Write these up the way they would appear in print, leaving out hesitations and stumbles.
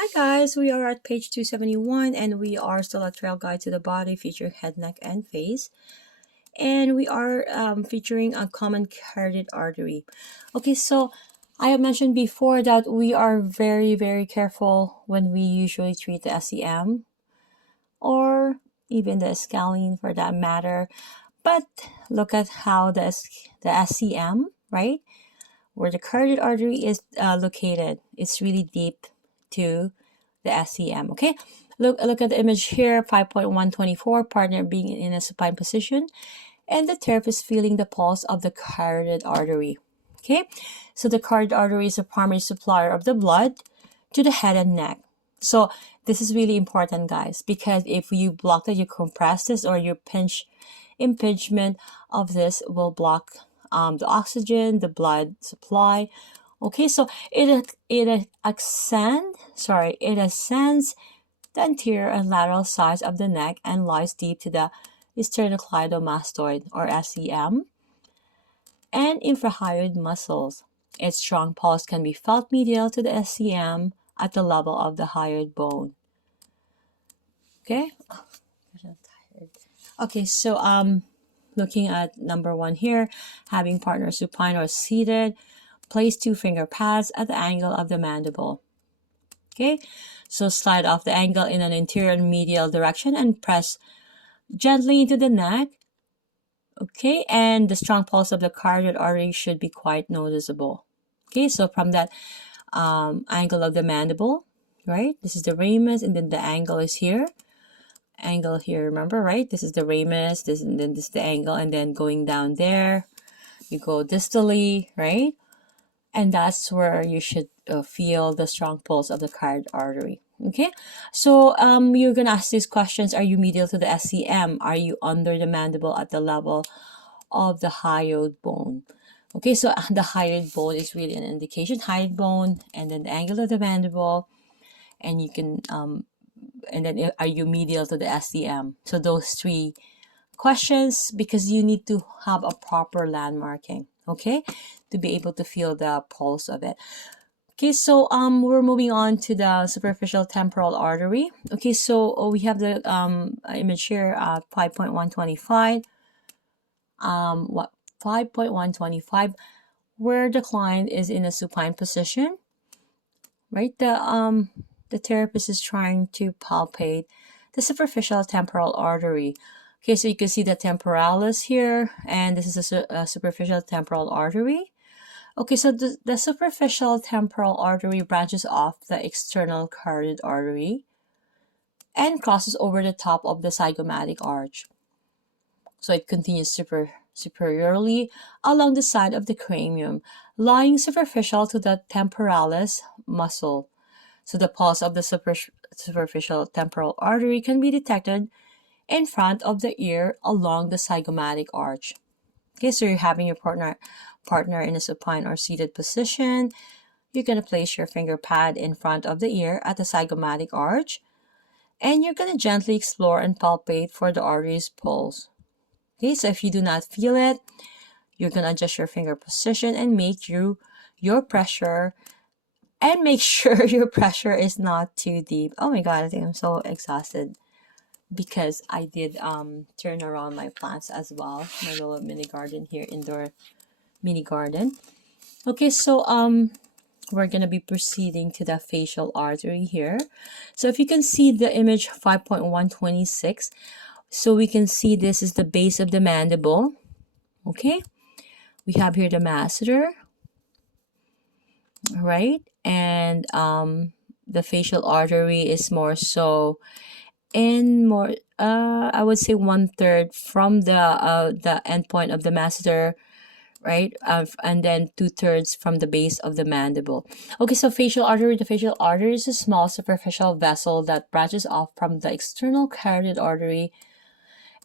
Hi guys, we are at page 271 and we are still at Trail Guide to the Body featuring head, neck, and face. And we are featuring a common carotid artery. Okay, so I have mentioned before that we are very careful when we usually treat the SEM or even the scalene for that matter. But look at how the SCM, right? Where the carotid artery is located. It's really deep to the SCM. Okay, look at the image here. 5.124, partner being in a supine position, and the therapist feeling the pulse of the carotid artery. Okay, so the carotid artery is a primary supplier of the blood to the head and neck. So this is really important, guys, because if you block it, you compress this, or you impingement of this will block the oxygen, the blood supply. Okay, so it ascends the anterior and lateral sides of the neck and lies deep to the sternocleidomastoid or SEM and infrahyoid muscles. Its strong pulse can be felt medial to the SCM at the level of the hyoid bone. Okay. Okay, so looking at number 1 here, having partner supine or seated, place 2 finger pads at the angle of the mandible. Okay, so slide off the angle in an anterior and medial direction and press gently into the neck. Okay, and the strong pulse of the carotid artery should be quite noticeable. Okay, so from that angle of the mandible, right? This is the ramus, and then the angle is here. Angle here, remember, right? This is the ramus, and then this is the angle, and then going down there, you go distally, right? And that's where you should feel the strong pulse of the carotid artery. Okay, so you're gonna ask these questions: are you medial to the SCM? Are you under the mandible at the level of the hyoid bone? Okay, so the hyoid bone is really an indication. Hyoid bone, and then the angle of the mandible, and you can and then are you medial to the SCM? So those 3 questions, because you need to have a proper landmarking, okay, to be able to feel the pulse of it. Okay, so we're moving on to the superficial temporal artery. Okay, so we have the image here, 5.125, 5.125, where the client is in a supine position, right? The therapist is trying to palpate the superficial temporal artery. Okay, so you can see the temporalis here, and this is a superficial temporal artery. Okay, so the superficial temporal artery branches off the external carotid artery and crosses over the top of the zygomatic arch. So it continues superiorly along the side of the cranium, lying superficial to the temporalis muscle. So the pulse of the superficial temporal artery can be detected in front of the ear along the zygomatic arch. Okay, so you're having your partner in a supine or seated position. You're going to place your finger pad in front of the ear at the zygomatic arch, and you're going to gently explore and palpate for the artery's pulse. Okay, so if you do not feel it, you're going to adjust your finger position and make your pressure, and make sure your pressure is not too deep. Oh my god, I think I'm so exhausted because I did turn around my plants as well, my little mini garden here, indoor mini garden. Okay, so we're gonna be proceeding to the facial artery here. So if you can see the image 5.126, so we can see this is the base of the mandible. Okay, we have here the masseter, right? And the facial artery is more so in more I would say 1/3 from the endpoint of the masseter, right? And then 2/3 from the base of the mandible. Okay, so facial artery. The facial artery is a small superficial vessel that branches off from the external carotid artery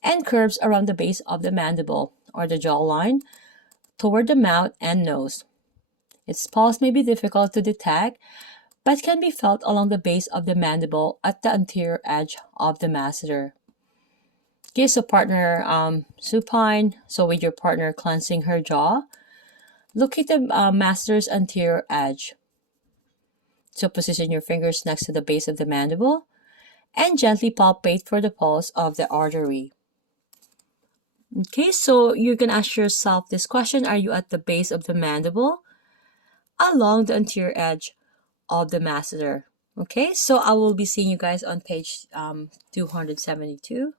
and curves around the base of the mandible or the jawline toward the mouth and nose. Its pulse may be difficult to detect, but can be felt along the base of the mandible at the anterior edge of the masseter. Okay, so partner supine, so with your partner cleansing her jaw, locate the masseter's anterior edge. So position your fingers next to the base of the mandible and gently palpate for the pulse of the artery. Okay, so you can ask yourself this question: are you at the base of the mandible, along the anterior edge of the masseter? Okay, so I will be seeing you guys on page 272.